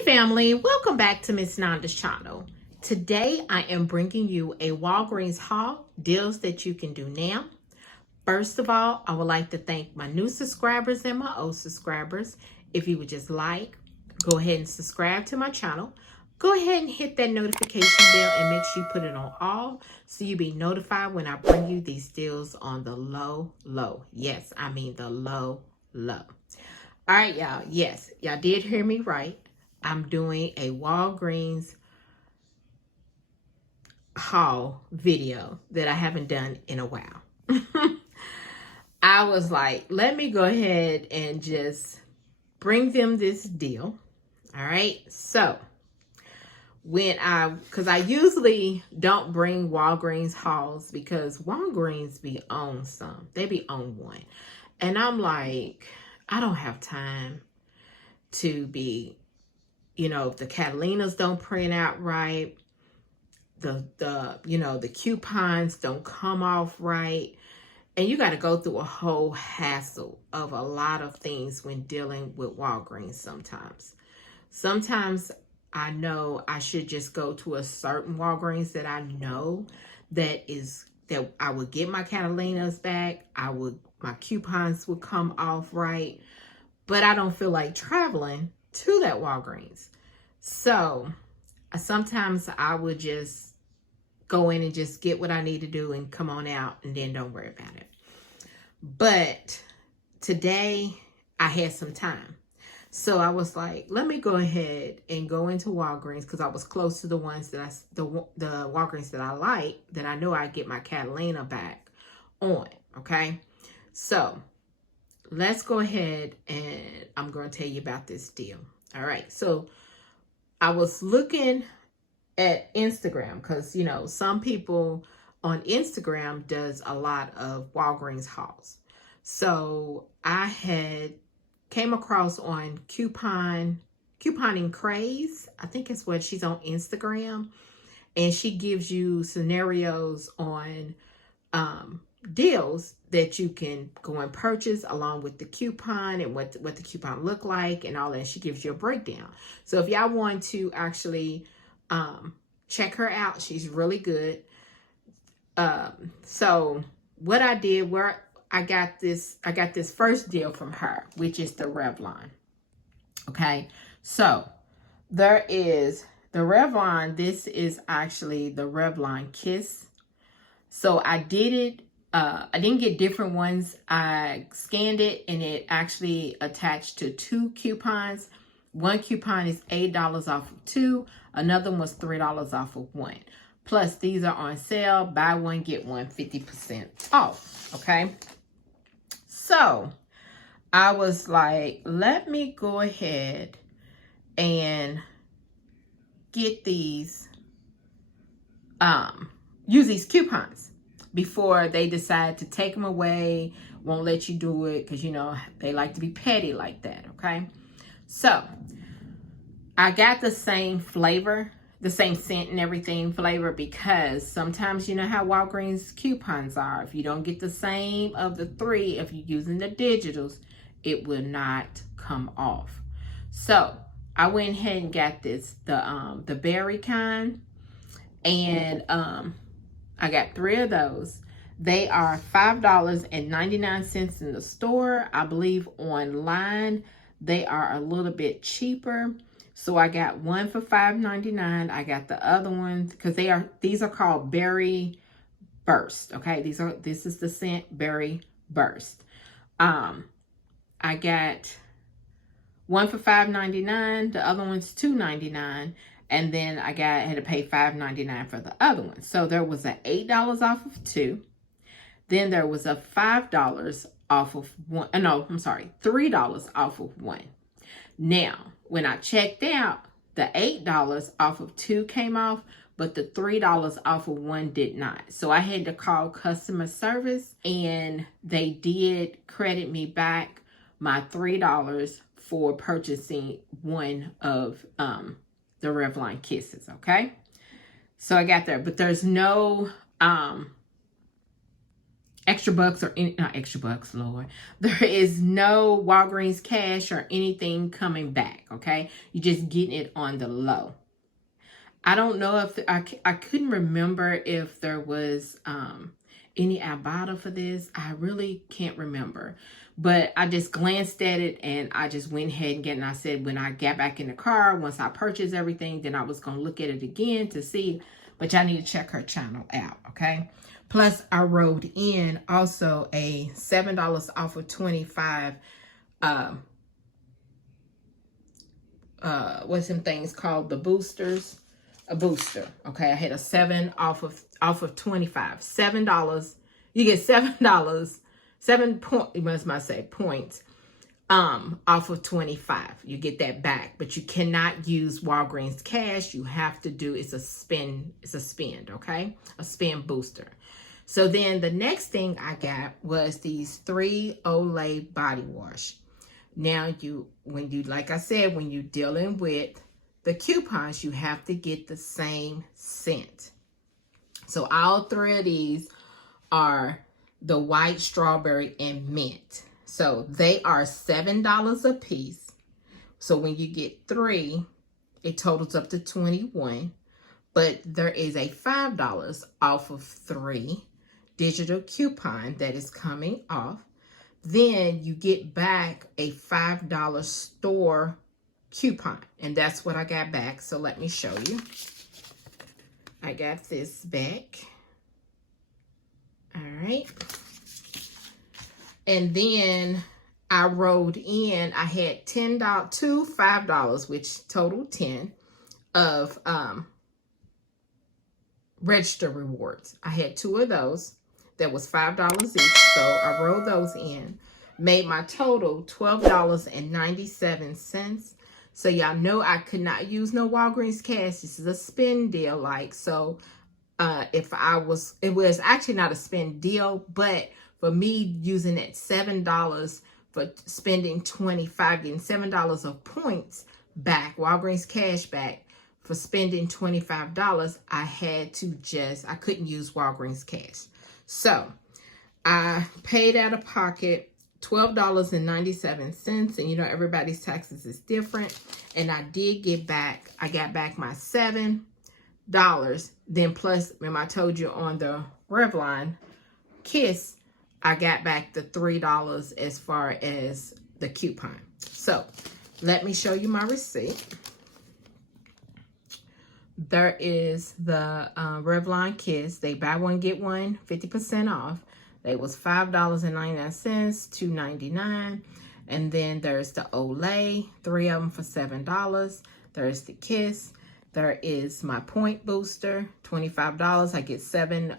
Hey family, welcome back to Miss Nanda's channel. Today I am bringing you a Walgreens haul, deals that you can do now. First of all, I would like to thank my new subscribers and my old subscribers. If you would just like, go ahead and subscribe to my channel. Go ahead and hit that notification bell and make sure you put it on all so you'll be notified when I bring you these deals on the low. Yes, I mean the low. All right, y'all. Yes, y'all did hear me right. I'm doing a Walgreens haul video that I haven't done in a while. I was like, let me go ahead and just bring them this deal. All right. So because I usually don't bring Walgreens hauls because Walgreens be on some. They be on one. And I'm like, I don't have time to be, if the Catalinas don't print out right, the coupons don't come off right, and you got to go through a whole hassle of a lot of things when dealing with Walgreens. Sometimes I know I should just go to a certain Walgreens that I know that I would get my Catalinas back. My coupons would come off right, but I don't feel like traveling to that Walgreens. So sometimes I would just go in and just get what I need to do and come on out and then don't worry about it. But today I had some time. So I was like, let me go ahead and go into Walgreens because I was close to the ones that the Walgreens that I like, that I know I get my Catalina back on. Okay. So let's go ahead and I'm going to tell you about this deal. All right. So I was looking at Instagram because, some people on Instagram does a lot of Walgreens hauls. So I came across on Couponing Craze. I think it's what she's on Instagram. And she gives you scenarios on deals that you can go and purchase along with the coupon and what the coupon look like and all that. She gives you a breakdown. So if y'all want to actually check her out, she's really good. So what I did, I got this first deal from her, which is the Revlon. Okay, so there is the Revlon. This is actually the Revlon Kiss. So I did it. I didn't get different ones. I scanned it and it actually attached to 2 coupons. One coupon is $8 off of 2. Another one was $3 off of 1. Plus these are on sale. Buy one, get one, 50% off. Okay. So I was like, let me go ahead and get these, use these coupons before they decide to take them away, won't let you do it because, they like to be petty like that, okay? So, I got the same flavor, the same scent and everything flavor because sometimes you know how Walgreens coupons are. If you don't get the same of the 3, if you're using the digitals, it will not come off. So, I went ahead and got the berry kind, and I got 3 of those. They are $5.99 in the store. I believe online they are a little bit cheaper. So I got one for $5.99. I got the other one because these are called Berry Burst. Okay, this is the scent Berry Burst. I got one for $5.99. The other one's $2.99. And then I had to pay $5.99 for the other one. So there was an $8 off of 2. Then there was a $5 off of 1. No, I'm sorry, $3 off of 1. Now, when I checked out, the $8 off of 2 came off, but the $3 off of 1 did not. So I had to call customer service, and they did credit me back my $3 for purchasing one of the Revlon Kisses, okay? So I got there, but there's no extra bucks or any, not extra bucks, Lord. There is no Walgreens cash or anything coming back, okay? You're just getting it on the low. I don't know if, I couldn't remember if there was any Ibotta for this. I really can't remember. But I just glanced at it and I just went ahead and I said when I got back in the car, once I purchased everything, then I was going to look at it again to see. But y'all need to check her channel out, okay? Plus, I wrote in also a $7 off of 25 what's some things called the boosters. A booster, okay? I had a 7 off of 25. $7. You get $7. 7 point, you must say points. Off of 25. You get that back, but you cannot use Walgreens cash. You have to do it's a spend, okay? A spend booster. So then the next thing I got was these 3 Olay body wash. Now like I said, when you're dealing with the coupons, you have to get the same scent. So all 3 of these are the white strawberry and mint. So they are $7 a piece. So when you get 3, it totals up to 21. But there is a $5 off of 3 digital coupon that is coming off. Then you get back a $5 store coupon, and that's what I got back. So let me show you. I got this back. All right. And then I wrote in, I had $10, 2 $5, which totaled 10 of register rewards. I had 2 of those. That was $5 each. So I wrote those in. Made my total $12.97. So y'all know I could not use no Walgreens cash. This is a spend deal, like, so it was actually not a spend deal, but for me using that $7 for spending 25, getting $7 of points back, Walgreens cash back, for spending $25, I couldn't use Walgreens cash. So I paid out of pocket $12.97, and you know everybody's taxes is different, and I got back my $7, then plus, remember I told you on the Revlon Kiss, I got back the $3 as far as the coupon. So let me show you my receipt. There is the Revlon Kiss. They buy one, get one, 50% off. They was $5.99, $2.99. And then there's the Olay, 3 of them for $7. There's the Kiss. There is my point booster, $25. I get 7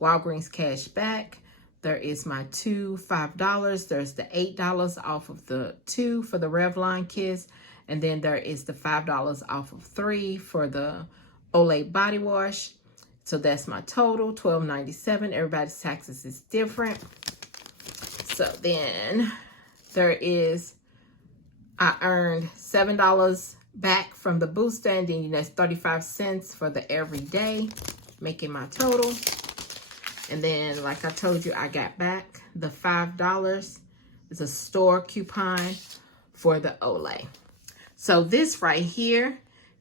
Walgreens cash back. There is my 2 $5. There's the $8 off of the 2 for the Revlon Kiss. And then there is the $5 off of 3 for the Olay body wash. So that's my total, $12.97. Everybody's taxes is different. So then there is, I earned $7 back from the booster, and then that's 35 cents for the everyday, making my total. And then, like I told you, I got back the $5. It's a store coupon for the Olay. So this right here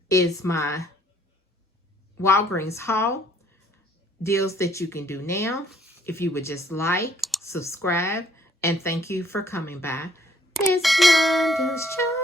is my Walgreens Haul deals that you can do now. If you would just like, subscribe, and thank you for coming by Miss Londa's Shop.